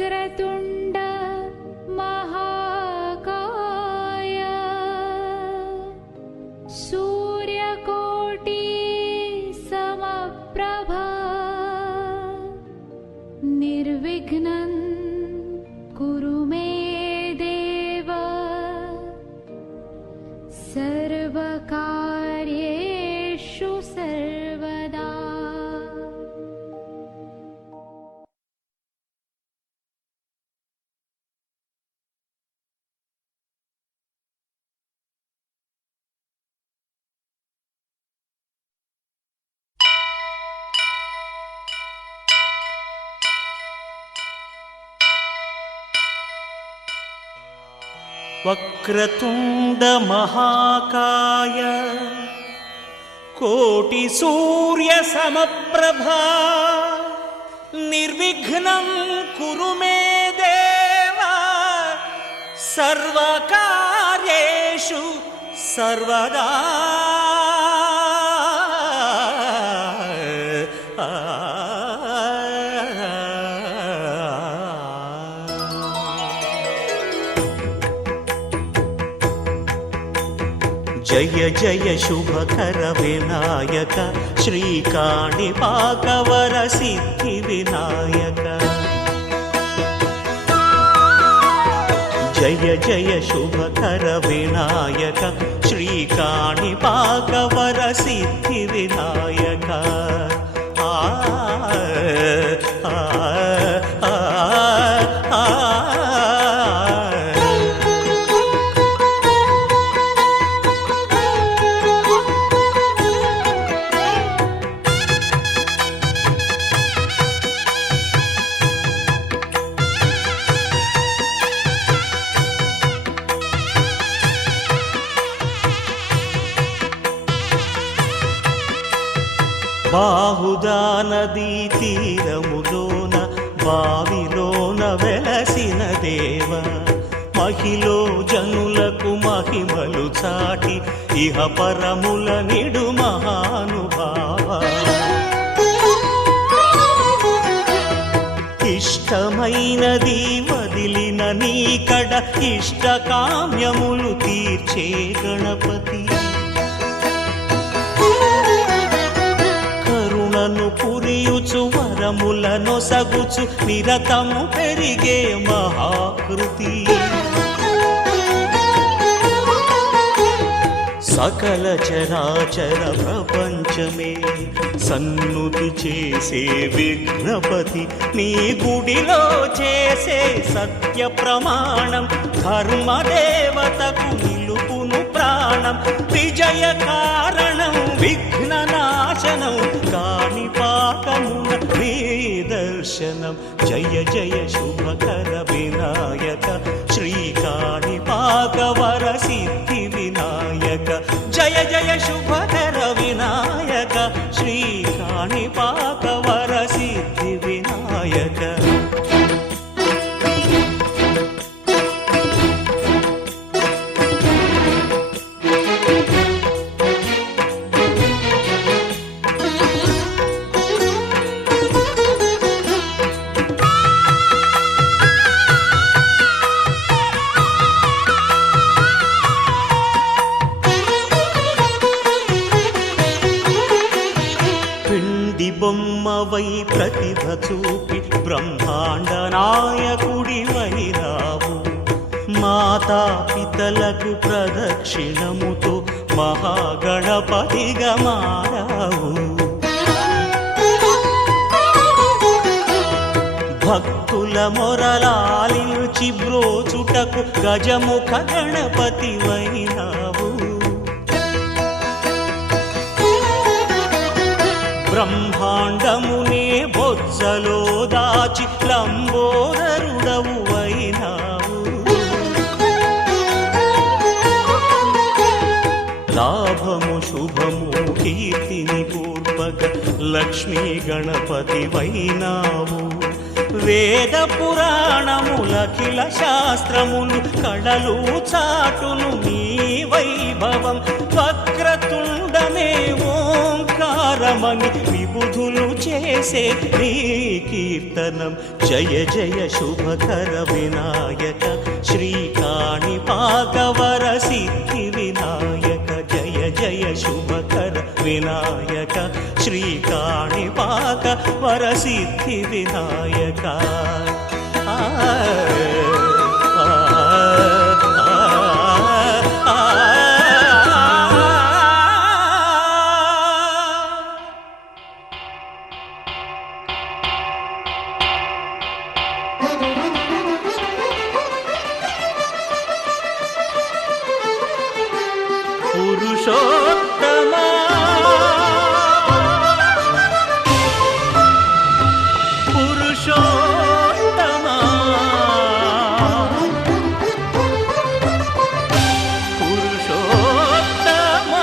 वक्रतुण्ड महाकाय सूर्यकोटि समप्रभा निर्विघ्नं कुरु मे देव सर्वकार्येषु सर्वदा। वक्रतुण्ड महाकाय कोटि सूर्य समप्रभा निर्विघ्नं कुरु मे देव सर्वकार्येषु सर्वदा। जय जय शुभकर विनायक श्रीकाणिपाकवर सिद्धि विनायक। जय जय शुभकर विनायक श्रीकाणिपाकवर सिद्धि विनायक। బాహుదా నదీ తీరములోన బావిలోన వెలసిన దేవ మహిలో జనులకు మహిమలు చాటి ఇహ పరముల నిడు మహానుభావ। ఇష్టమైనది వదిలిన నీకడ ఇష్ట కామ్యములు తీర్చే గణపతి। పురియుచు వరములను సగుచు నిరతము పెరిగే మహాకృతి। సకల చరాచర ప్రపంచమే సన్నుతి చేసే విఘ్నపతి నీ గుడిలో చేసే సత్య ప్రమాణం ధర్మదేవతకు నిలుపును ప్రాణం। విజయ కారణం విఘ్న నాశనం కాణిపాకమున నీ దర్శనం। జయ జయ శుభకర వినాయక శ్రీకాణిపాకవర సిద్ధి వినాయక। జయ జయ శుభకర వినాయక శ్రీకాణిపాకవర సిద్ధి వినాయక। బొమ్మవై ప్రతిభ చూపి బ్రహ్మాండ నాయకుడివైరావు। మాతా పితలకు ప్రదక్షిణముతో మహాగణపతిగా మారావు। భక్తుల మొరలాలించి బ్రోచుటకు గజముఖ గణపతివైనావు। బ్రహ్మాండమునే బొజ్జలో దాచి లంబోదరుడవు అయినావు। లాభము శుభము కీర్తిని పూర్వక లక్ష్మీ గణపతి వైనావు। వేద పురాణములఖిల శాస్త్రములు కళలు చాటును నీ వైభవం। వక్రతుండమే ఓంకార భారమని విబుధులు చేసే నీ కీర్తనం. జయ జయ శుభకర వినాయక శ్రీకాణిపాకవర సిద్ధి వినాయక. జయ జయ శుభకర వినాయక శ్రీకాణిపాకవర సిద్ధి వినాయక. పురుషోత్తమా పురుషోత్తమా పురుషోత్తమా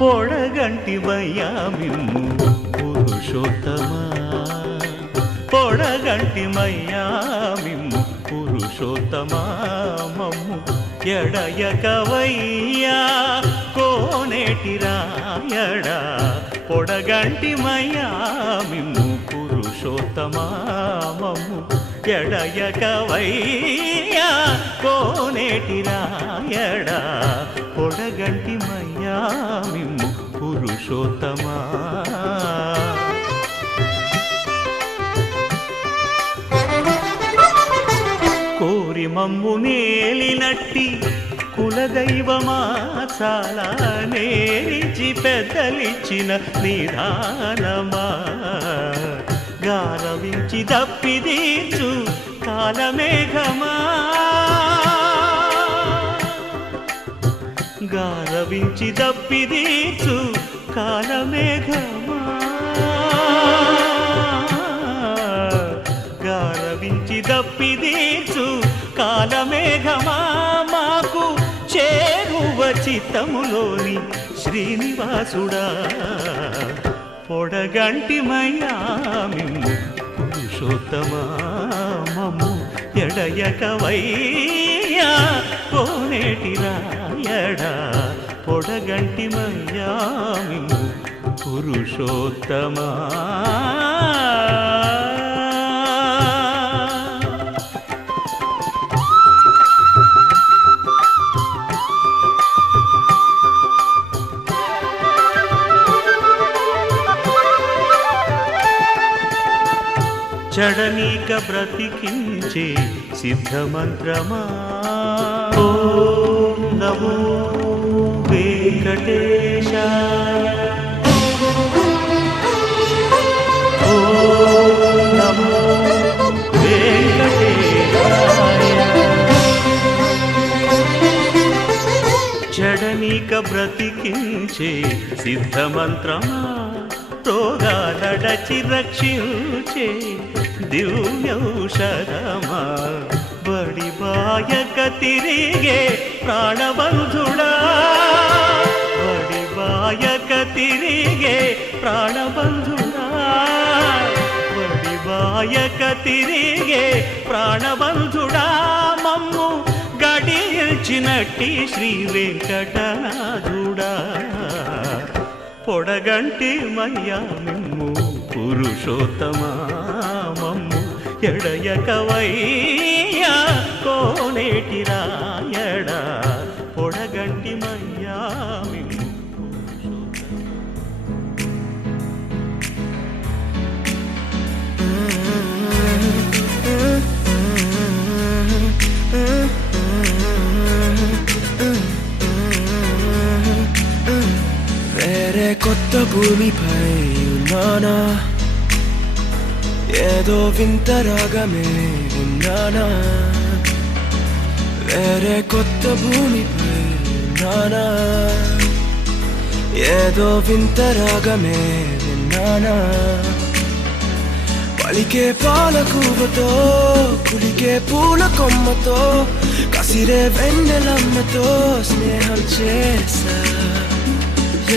పొడగంటివయ్యా మిమ్ము పురుషోత్తమా. పొడగంటిమయ్యా మిమ్ము పురుషోత్తమా. మమ్ము ఎడయకవయ్యా కోనేటి రాయడా. పొడగంటిమయ్యా మిమ్ము పురుషోత్తమా. మమ్ము ఎడయకవయ్యా కోనేటి రాయడా. పొడగంటిమయ్యా మిమ్ము పురుషోత్తమా. కోరి మమ్ము నేలినట్టి కులదైవమా చాలా నేరిచి పెద్దలిచ్చిన నిధానమా. గారవించి దప్పిదీచు కాలమేఘమా. గారవించి దప్పిదీచు కాలమేఘమా. గారవించి దప్పిదీచు కాలమేఘమా. మాకు చేరువ చిత్తములోని శ్రీనివాసుడా. పొడగంటిమయ్యా మిమ్ము పురుషోత్తమా. మమ్ము ఎడయకవయ్యా కోనేటి రాయడా. పొడగంటిమయ్యా మిమ్ము పురుషోత్తమా. చడనీక బ్రతికించే సిద్ధమంత్రమా. ఓం నమో వెంకటేశాయ. ఓం నమో వెంకటేశాయ. చడనీక బ్రతికించే సిద్ధమంత్రమా. రోగాలడచి రక్షించే దివ్యౌషధమా. బడి బాయక తిరిగే ప్రాణబంధుడా. బడి బాయక తిరిగే ప్రాణబంధుడా. బడి బాయక తిరిగే ప్రాణబంధుడా. మమ్ము గడిచినట్టి శ్రీ వెంకటనాథుడా. పొడగంటిమయ్యా మిమ్ము పురుషోత్తమా. మమ్ము ఎడయకవయ్యా కోనేటి రాయడా. పొడగంటిమయ్యా మిమ్ము వేరే కొత్త భూమిపై ఉన్నానా. ఏదో వింత రాగమే విన్నానా. వేరే కొత్త భూమిపై ఉన్నానా. ఏదో వింత రాగమే విన్నానా. పలికే పాలకూవతో కులికే పూల కొమ్మతో కసిరే వెన్నెలమ్మతో స్నేహం చేసా.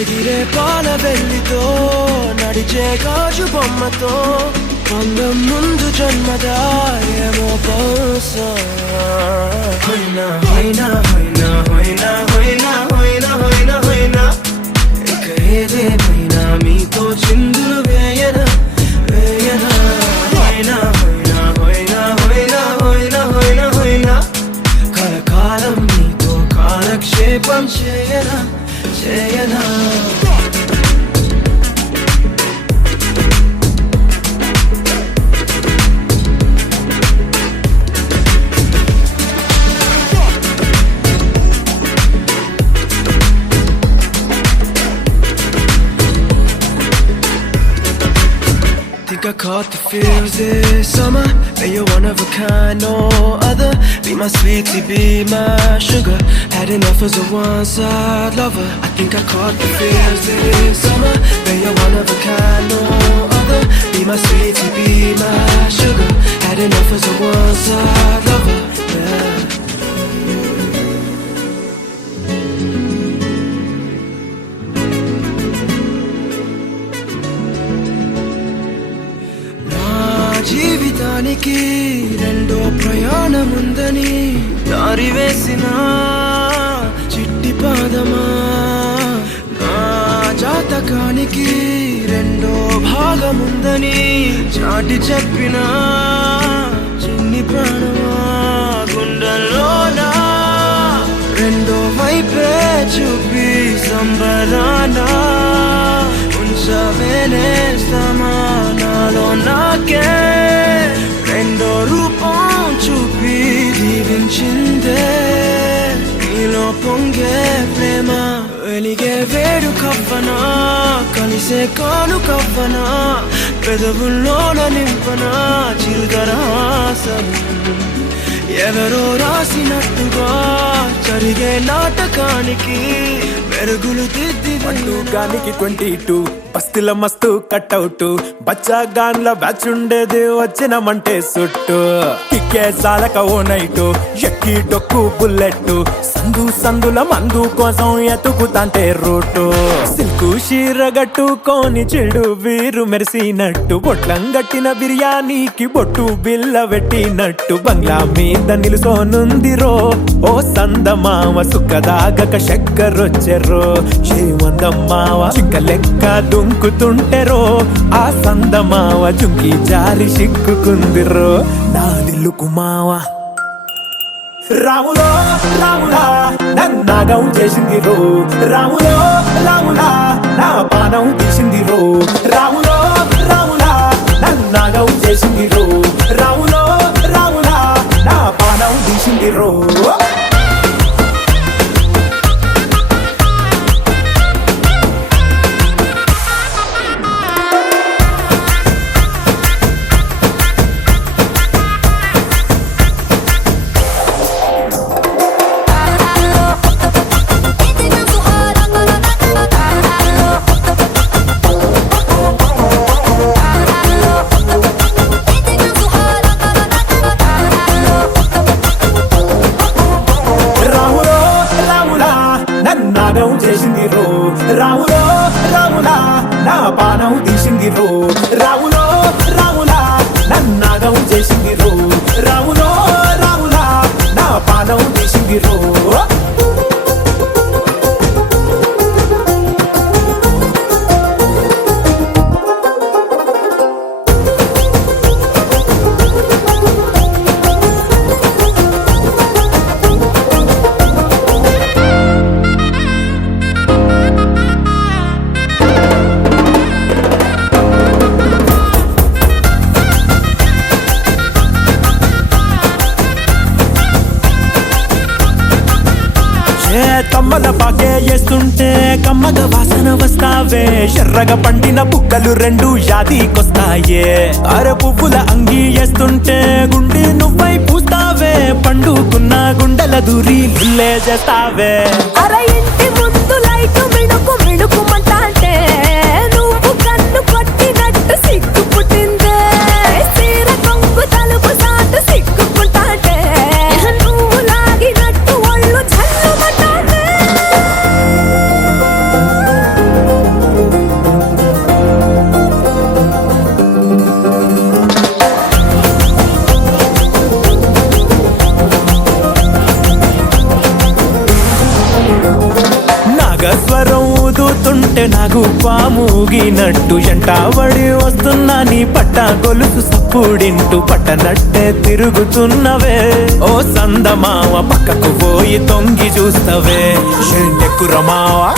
ఎగిరే పాల వెల్లితో నడిచే గాజు బొమ్మతో అందం ముందు జన్మదా ఏమో బహుశా. హొయినా హొయినా హొయినా హొయినా హొయినా హొయినా హొయినా హొయినా ఏదేమైనా మీతో చిందులు వేయనా వేయనా హోయినా హోయినా హోయినా హోయినా హోయినా హోయినా హోయినా కలకాలం మీతో కాలక్షేపం చేయనా చేయనా Think I caught the feels this summer. But you're one of a kind, no other. Be my sweetie, be my sugar. Had enough as a one-side lover. I think I caught the feels this summer. But you're one of a kind, no other. Be my sweetie, be my sugar. Had enough as a one-side lover. Yeah. జీవితానికి రెండో ప్రయాణముందని దారి వేసిన చిట్టి పాదమా నా జాతకానికి రెండో భాగముందని చాటి చెప్పిన చిన్ని ప్రాణమా గుండెల్లోనా రెండో వైపే చూపి సంబరానా ఉంచవేనేస్తామా నాలో నాకే రెండో రూపం చూపి దీవించిందే నీలో పొంగే ప్రేమ వెలిగే వేడు కవ్వనా కలిసే కాను కవ్వనా పెదవుల్లోన నింపనా చిరుదరాసం ఎవరో రాసినట్టుగా జరిగే నాటకానికి మెరుగులు దిద్ది గానికి 22 బస్తిల మస్తు కట్అవుట్ బచ్చా గాన్ల బ్యాచ్ ఉండేది వచ్చినమంటే సుట్టు కిక్కే సాలక ఓ నైటు ఎక్కి డొక్కు బుల్లెట్ సందు సందుల మందు కోసం ఎతుకుతాంటే రూటు సిల్కు షీర గట్టుకొని చెడు వీరు మెరిసినట్టు బొట్లం గట్టిన బిర్యానీకి బొట్టు బిల్ల పెట్టినట్టు బంగ్లా మీద నిలుసోనుందిరో ఓ సందమావ సుఖదాగక చక్కరొచ్చెరో చేమందమ్మావ చింక లెక్క దుంకుతుంటెరో ఆ సందమావ చుంకి జారి సిక్కుకుందిరో నా దిల్లుకు మావా రాములో రాములా నన్నాగం చేసింది రో రాములో రాములా నా పానం తీసింది రో రాములో రాములా నన్నాగం చేసింది రో రాములో రాములా నా పానం తీసింది రో చేసింది రో రాములో రాములా నా పానం తీసింది రో రాములో రాములా నన్నాగం చేసింది రో రాములో రాములా నా పానం తీసింది రో కమ్మల పాకే వేస్తుంటే కమ్మగా వాసన వస్తావే ఎర్రగా పండిన బుక్కలు రెండు యాదికొస్తాయే అర పువ్వుల అంగి వేస్తుంటే గుండె నువ్వై పూస్తావే పండుకున్న గుండెల దూరి లుల్లే చేస్తావే అర ఇంటి ముందు లైట్ మిణుకు మిణుకుమంటే నువ్వు కన్ను కొట్టినట్టు సిగ్గు పుట్టిందే సీర కొంగు తలుపు సాటు సిగ్గుకుంటాంటే నువ్వు లాగినట్టు ఒళ్ళు చల్లుమంటాంటే నాగస్వరం ఊదుతుంటే నాకు ఊగినట్టు ఎంటావడి వస్తున్నా నీ పట్ట గొలుసు సప్పుడింటూ పట్టనట్టే తిరుగుతున్నవే ఓ సందమావ పక్కకు పోయి తొంగి చూస్తవే ఏంటెక్కురమావా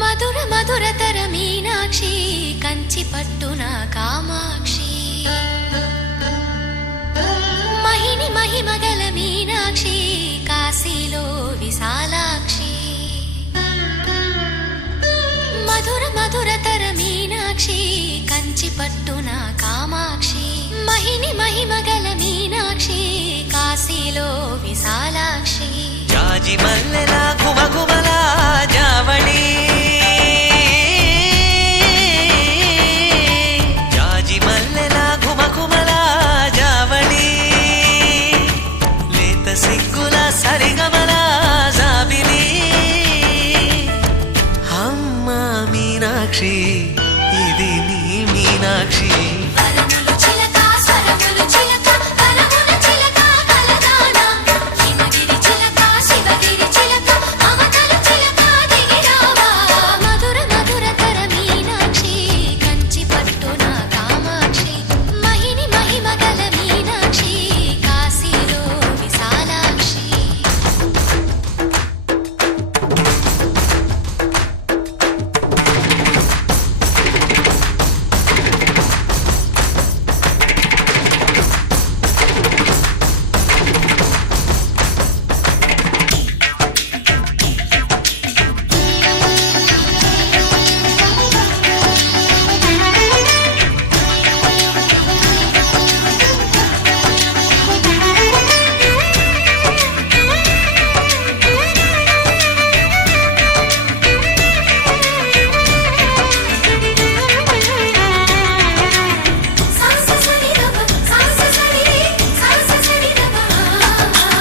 మధుర మధురతర మీనాక్షి కంచి పట్టున కామాక్షి మహిని మహిమగల మీనాక్షి కాశీలో విశాలాక్షి మధుర మధురతర మీనాక్షి కంచి పట్టున కామాక్షి మహిని మహిమగల మీనాక్షి కాశీలో విశాలాక్షి జాజి మల్లెల గుమగుమల జావళి జాజి మల్లెల గుమగుమల జావళి లేత సిగ్గుల సరిగమల జాబిలి అమ్మ మీనాక్షి ఇది నీ మీనాక్షి వరములు చిలక స్వరములు చిలక కలముల చిలక కలదానా హిమగిరి చిలక శివగిరి చిలక మమతలు చిలక దిగిరావా మధుర మధురతర మీనాక్షి కంచి పట్టున కామాక్షి మహిని మహిమగల మీనాక్షి కాశీలో విశాలాక్షి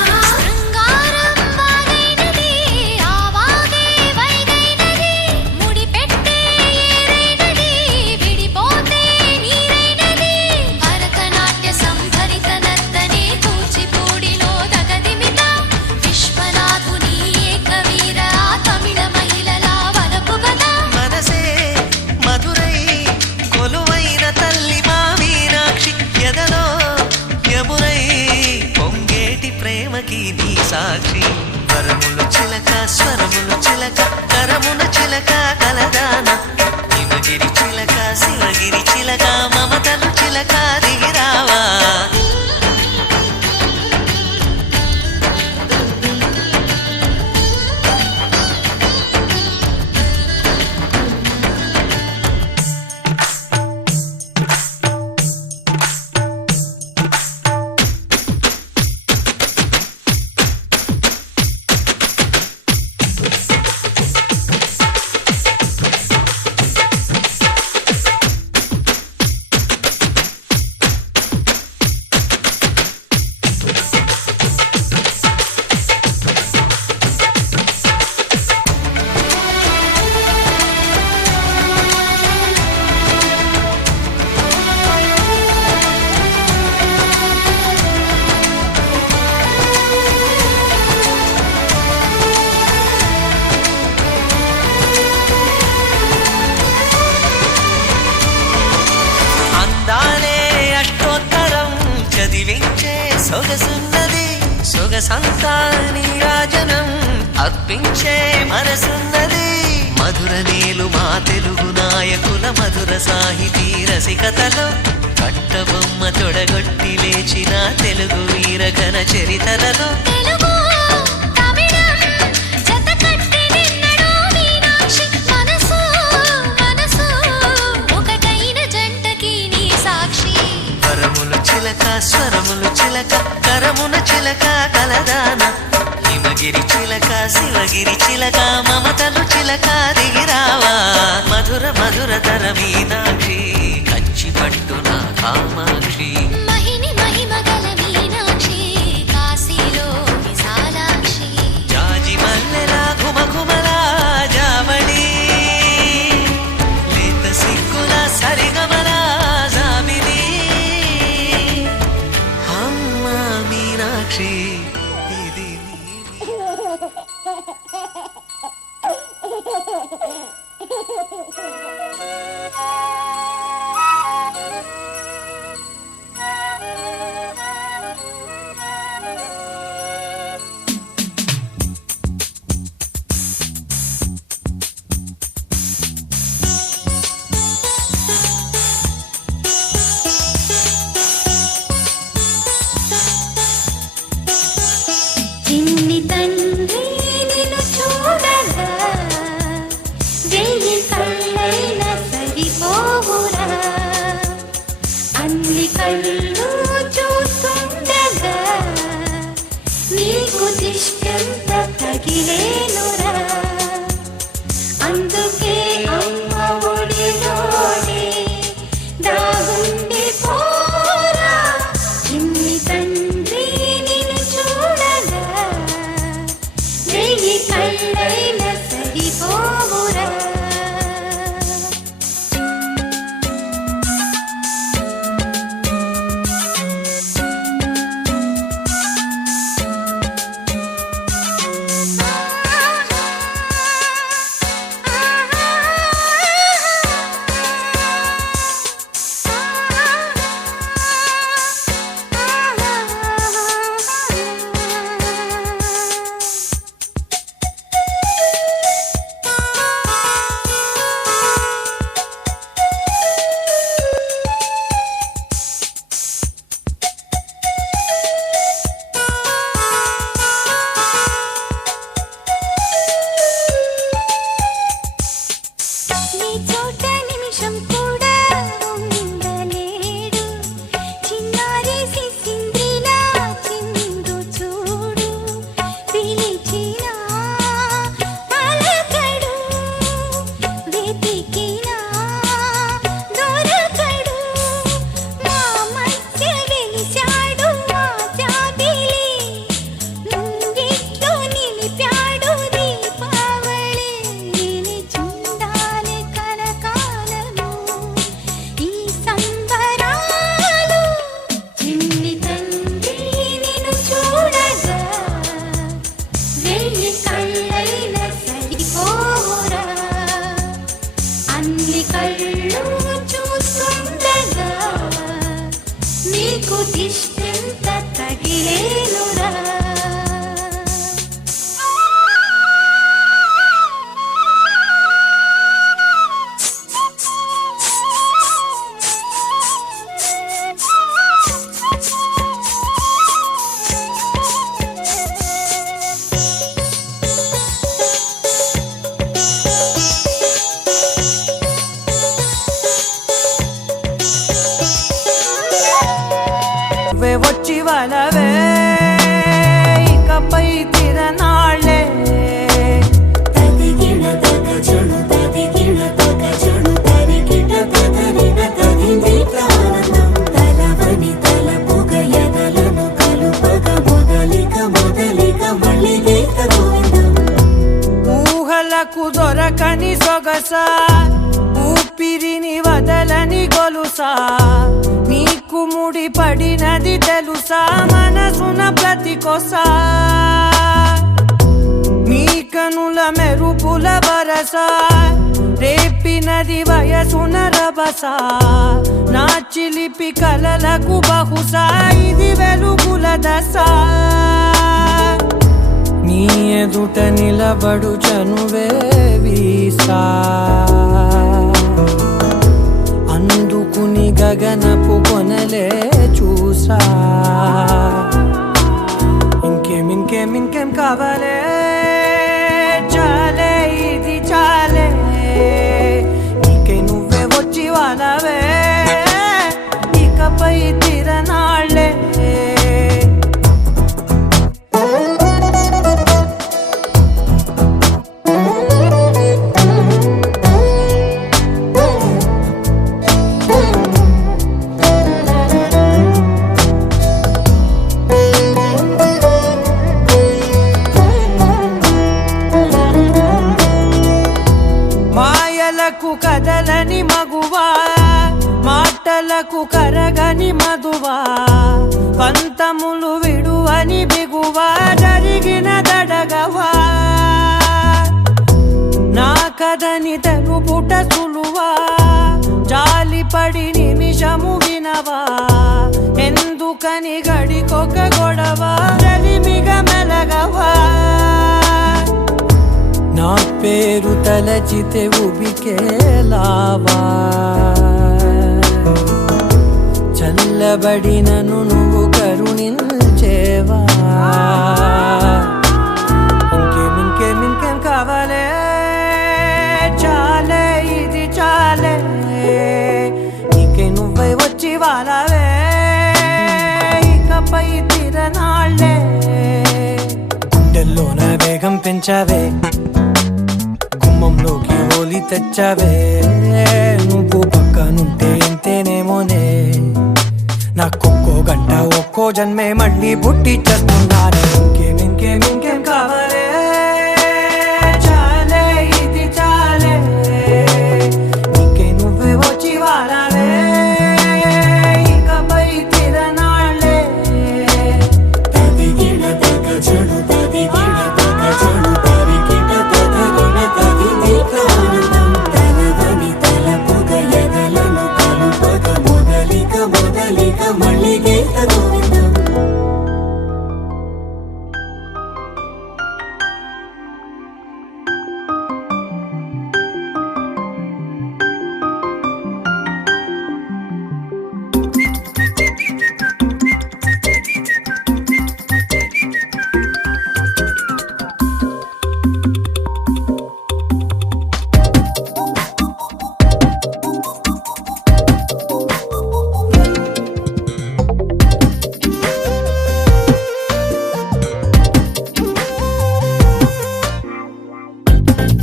శృంగారం వాగైనది ఆవాగే వైగైనది ముడిపెట్టే ఏరైనది విడిపోతే నీరైనది భరతనాట్య సంభరిత నర్తనే కూచిపూడిలో దగదిమిత విశ్వనాథుని ఏకవీర తమిళ మహిళల వలపు గద మనసే మధురై కొలువైన తల్లి మా మీనాక్షి ఎదలో యమునై పొంగేటి ప్రేమకి నీ సాక్షి వరములు చిలక స్వరములు చిలక కరమున చిలక కలదాన హిమగిరి చిలక శివగిరి చిలక మమతలు చిలక దిగిరావా సొగసున్నది సొగసంతా నీరాజనం అర్పించే మనసున్నది మధుర నేలు మా తెలుగు నాయకుల మధుర సాహితీ రసికతలో కట్టబొమ్మ తొడగొట్టి లేచిన తెలుగు వీరగణ చరితలలో తెలుగు తమిళం జతకట్టి నిన్నడో మీనాక్షి మనసు మనసు ఒకటైన జంటకి నీ సాక్షి వరములు చిలక స్వరములు చిలక కరమున చిలక కలదాన హిమగిరి చిలక శివగిరి చిలక మమతలు చిలక దిగిరావా మధుర మధుర ధర మీనాక్షి కంచి పట్టున కామాక్షి మహిని మహిమగల మీనాక్షి కాశీలో విశాలాక్షి జాజి మల్లెల ఘుమఘుమల జావళి లేత సిగ్గుల సరిగమల జాబిలి అమ్మ మీనాక్షి ఇది చిన్ని తండ్రి నిన్ను చూడగా వెయ్యి కళ్ళైన సరిపోవురా అన్ని కళ్ళు చూస్తుండగా నీకు దిష్టంత తగిలేనురా అందుకే అమ్మ ఒడిలోనే దాగుండి పోరా చిన్ని తండ్రి నిన్ను చూడగా వెయ్యి కళ్ళైన సరిపోవురా నీ చోట నిమిషం కూడా ఉండలేడు చిన్నారి సిసింద్రిలా చిందు చూడు పిలిచినా పలకడు వెతికినా దొరకడు మా మధ్య వెలిశాడు మా జాబిలి ముంగిట్లో నిలిపాడు దీపావళి నిలిచుండాలి కలకాలము ఈ సంబరాలు చిన్ని తండ్రి నిన్ను చూడగా వెయ్యి కళ్ళైన సరిపోరా అన్ని కళ్ళు చూస్తుండగా నీకు దిష్టంత తగిలేనురా వచ్చి వలవే ఇకపై తిరనాళ్ళే తదిగిన తగజును తరికిట తదరిన తదిందిట ఆనందం తలవని తలపుగ ఎదలను కలుపగ మొదలిక మళ్ళీ గీత గోవిందం ఊహలకు దొరకని సొగస ఊపిరిని వదలని గొలుసా నీకు ముడి పడినది తెలుసా మనసున ప్రతి కొసా నీ కనుల మెరుపుల వరస రేపినది వయసున రభస నా చిలిపి కలలకు బహుశా ఇది వెలుగుల దశ నీ ఎదుట నిలబడు చనువే వీసా అందుకుని గగనపు కొనలే చూసా. ఇంకేం కావాలే, చాలే ఇది చాలే, నీకై నువ్వే వచ్చి వాళ్ళవే, ఇకపై తిరనాళ్ళే. మాయలకు కదలని మగువా, మాటలకు కరగని మధువా, పంతములు విడువని బిగువా, జరిగిన దడగవా, నా కదని తెలుపుట సులువా, జాలిపడి నిమిషము వినవా, ఎందుకని గడికొక గొడవ, రలిమిగ మెలగవా. నా పేరు తలచితే ఉబికేలావా, చల్లబడినను నువ్వు కరుణించేవా. ఇంకేం కావాలే, చాలే ఇది చాలే, నీకే నువ్వై వచ్చి వాళ్ళవే, ఇకపై తిరనాళ్ళే. గుండెల్లోన వేగం పెంచావే, గుమ్మంలోకి హోలీ తెచ్చావే, నువ్వు పక్కనుంటే ఎంతేనేమోనే, నాకొక్కో గంట ఒక్కో జన్మే మళ్ళీ పుట్టి చేస్తున్నానే. ఇంకేం కావాలే, చాలే ఇది చాలే, నీకే నువ్వే వచ్చి వాళ్ళవే, ఇకపై తిరనాళ్ళే. తదిగిన తగ చెడు తదిగిన తగ చెడు తరిగిన తదగిన తదిగిన ఆనందం తలవని తలపుగ ఎదలను కలుపగ మొదలిక మొదలిక మళ్ళీ గీత గోవిందం.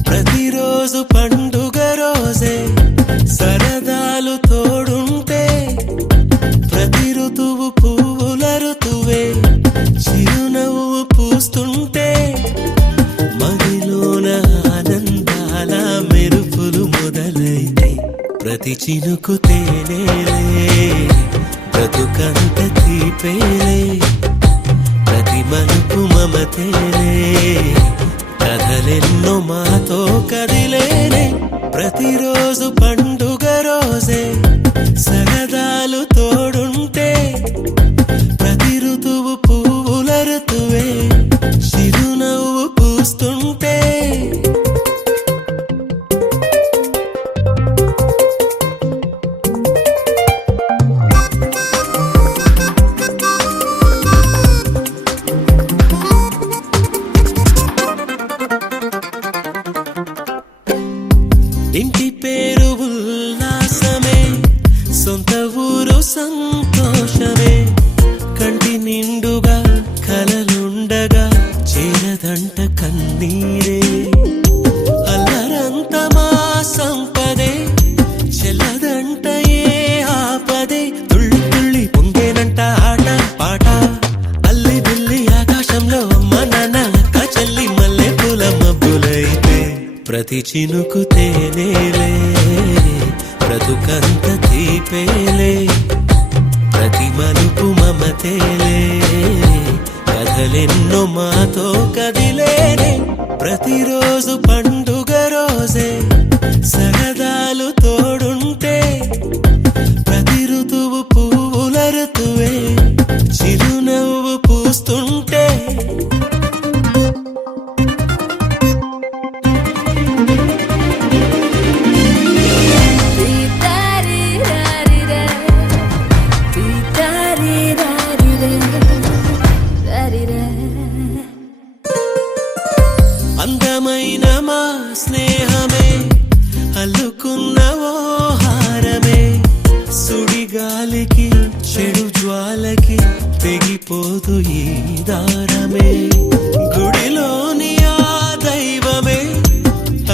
ప్రతిరోజు పండుగ రోజే, సరదాలు తోడుంటే, ప్రతి ఋతువు పువ్వుల ఋతువే, చిరునవ్వు పూస్తుంటే, మదిలోన ఆనందాల మెరుపులు మొదలైతే, ప్రతి చినుకు తేనేలే, బ్రతుకంత తీపేలే, ప్రతి మలుపు మమతేలే, కథలెన్నో మాతో కదిలేనే. ప్రతిరోజు పండుగ రోజే, సరదాలు తోడుంటే, ప్రతి ఋతువు పువ్వుల ఋతువే, చిరునవ్వు పూస్తుంటే. ఇంటి పేరు ఉల్లాసమే, సొంత ఊరు సంతోషమే, కంటి నిండుగా కలలుండగా చేరదంట కన్నీరే, అల్లరంత మా సంపదే, చెల్లదంట ఏ ఆపదే, తుళ్ళి తుళ్ళి పొంగేనంట ఆట పాట, అల్లి బిల్లి ఆకాశంలో అమ్మ నాన్న అక్క చెల్లి మల్లె పూల మబ్బులైతే, ప్రతి చినుకు తేనేలే, బ్రతుకంత తీపేలే, ప్రతి మలుపు మమతేలే, కథలెన్నో మాతో కదిలేనే. ప్రతిరోజు పండుగ రోజే, సరదాలు తోడుంటే, ప్రతి ఋతువు పువ్వుల ఋతువే, చిరునవ్వు పూస్తుంటే. Di da di da స్నేహమే అల్లుకున్న ఓ హారమే సుడిగాలికి చెడు జ్వాలకి తెగిపోదు ఈ దారమే గుడిలోని ఆ దైవమే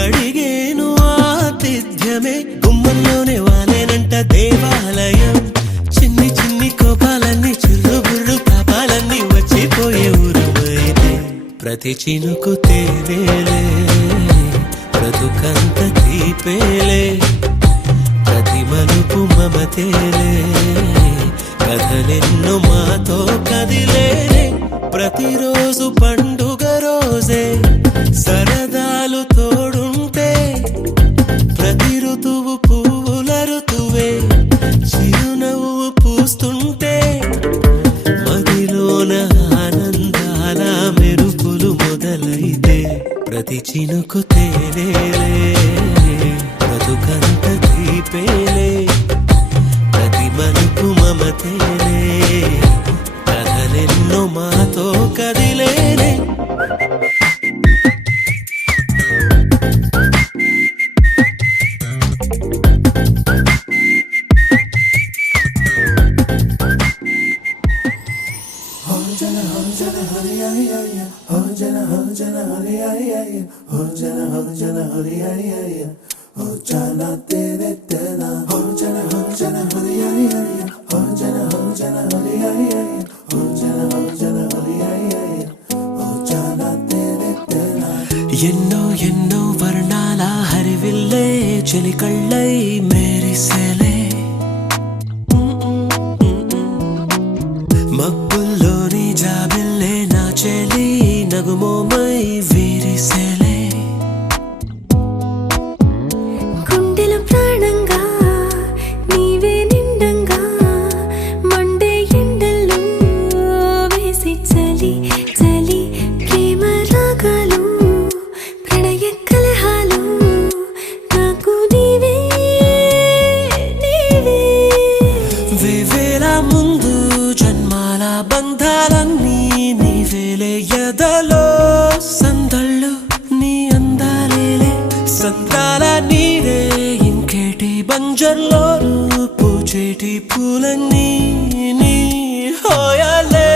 అడిగేను ఆతిథ్యమే గుమ్మంలోనే వాలేనంట దేవాలయం చిన్ని చిన్ని కోపాలన్నీ చిల్లుబుర్రు పాపాలన్నీ వచ్చిపోయే ఊరుమైతే ప్రతి చినుకు తేనేలే బ్రతుకంత తీపేలే ప్రతి మలుపు మమతేలే కథలెన్నో మాతో కదిలేనే ప్రతిరోజు పండుగ రోజే సరదాలు తోడుంటే ప్రతి ఋతువు పువ్వుల ఋతువే చిరునవ్వు పూస్తుంటే మదిలోన ఆనందాల మెరుపులు మొదలైతే ప్రతి చినుకు తేనేలే బ్రతుకంత తీపేలే ప్రతి మలుపు మమతేలే కథలెన్నో మాతో కదిలేనే ఎన్నో ఎన్నో వర్ణాల హరివిల్లే చెలికళ్ళై మేరిసేలే మబ్బుల్లోని జాబిల్లే నా చెలి నగుమోమై వీరిసేలే గుండెలో ప్రాణంగా నీవే నిండంగా మండే ఎండల్లో వేసి చలి చలి ప్రేమ రాగాలు ప్రణయ కలహాలు నాకు నీవే నీవే వేవేల ముందు జన్మాల బంధాలన్నీ నీవేలే ఎదలో సందళ్ళు నీ అందాలేలే సంద్రాల నీరే ఇంకేటి బంజర్లో పూచేటి పూలన్నీ నీ హోయాలే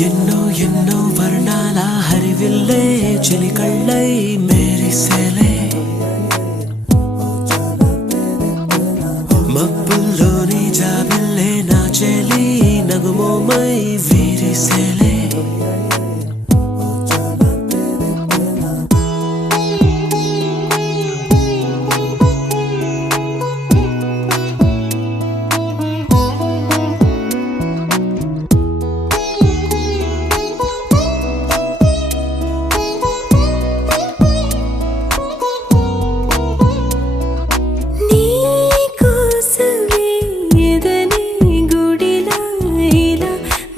ఎన్నో ఎన్నో వర్ణాల హరివిల్లే చెలికళ్ళై మేరిసేలే మబ్బుల్లోని జాబిల్లే నా చెలి నగుమోమై వీరిసేలే నీ కోసమే ఎదనే గుడిలా ఇలా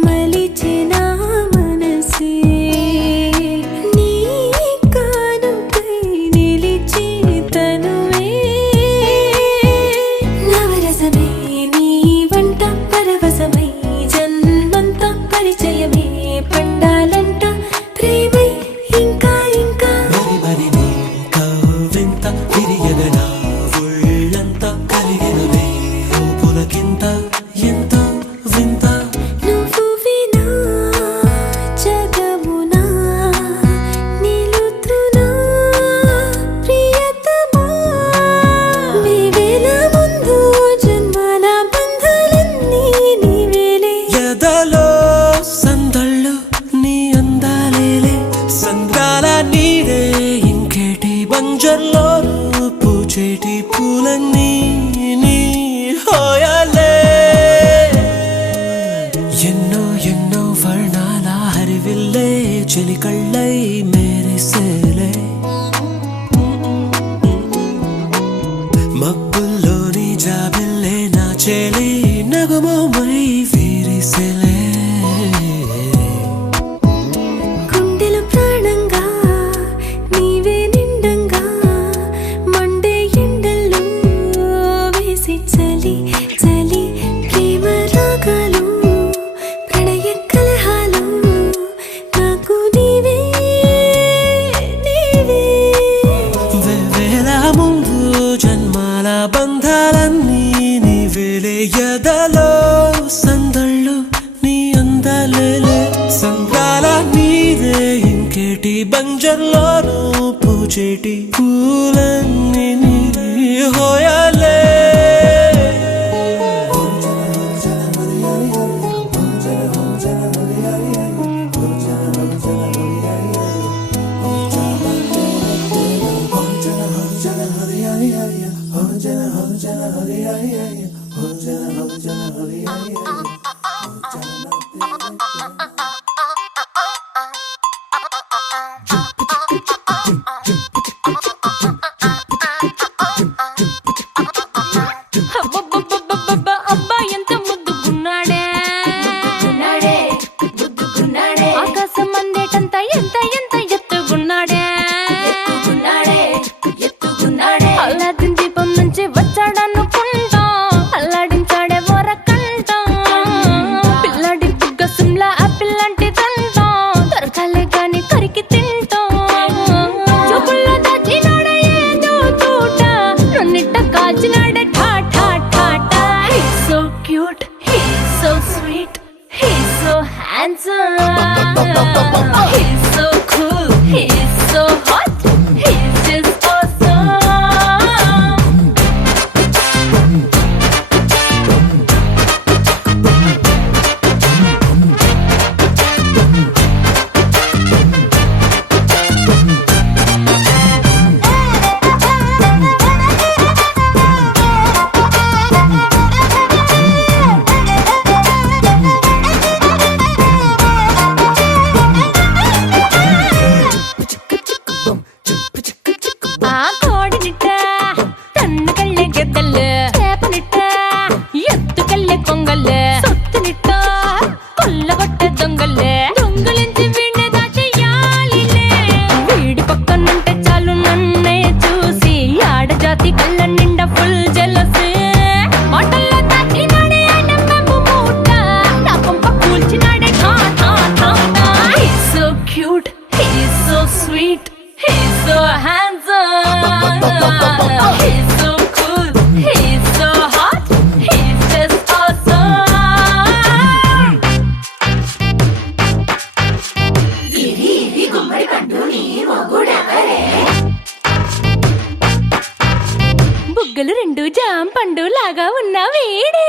మలిచిన మనసే నీ కానుకై నిలిచి తనువే నవరసమే నీ వంట పరవశమై జన్మంతా పరిచయమే పండాలంట ప్రేమై ఇంకా ఇంకా మరి మరి నీ కవ్వింత తిరియగనా ఒళ్ళంతా కలిగినవే పులకింత ఎంత వింత నువ్వు వినా జగమునా నిలుతునా ప్రియతమా వేవేల ముందు జన్మాల బంధాలన్నీ నీవేలే ఎదలో సందళ్ళు నీ అందాలేలే సంద్రాల నీరే ఇంకేటి బంజర్లో పూచేటి పూలన్నీ నీ హోయాలే ఎన్నో ఎన్నో వర్ణాల హరివిల్లే చెలికళ్ళై మేరిసేలే మబ్బుల్లోని జాబిల్లే నా చెలి నగుమోమై వీరిసేలే గుండెలో ప్రాణంగా నీవే నిండంగా మండే ఎండల్లో పూలన్నీ నీ హోయాలే అబ్బబ్బబ్బబ్బబ్బ, అబ్బా ఎంత ముద్దుగున్నాడే ఆకాశం అందేటంత ఎంత ఎంత ఎత్తుగున్నాడే అల్లాదిన్ దీపం నుంచి వచ్చాడనుకుంటా అల్లాడించాడే ఓరకంట పిల్లాడి బుగ్గ సిమ్లా ఆపిల్ లాంటిదంట దొరకాలే గాని కరికి తింటా చూపుల్లో దాచినాడే ఏదో తూట నన్నిట్ట కాల్చినాడే ఠా ఠా ఠా ఠా He's so cute, he's so sweet, he's so handsome, he's so cool, he's so hot, he's just awesome. ఆ కోడినిట్ట తన్నుకల్లే గెద్దల్లు చేపనిట్ట ఎత్తుకల్లే కొంగల్లే సొత్తునిట్ట కొల్లగొట్టే దొంగల్లే దొంగలించి వీణ్ణి దాచేయాలిలే వీడి పక్కనుంటే చాలు నన్నే చూసి ఆడజాతి కళ్ళ నిండా ఫుల్ జెలసీ మాటల్లో దాచినాడే ఆయన మెమ్ము మూట నా కొంప కూల్చినాడే ఠా ఠా ఠా ఠా He's so cute, he's so sweet, he's so handsome, he's so cool, he's so hot, he's just awesome. బుగ్గలు రెండు జామ పండు లాగా ఉన్న వీడే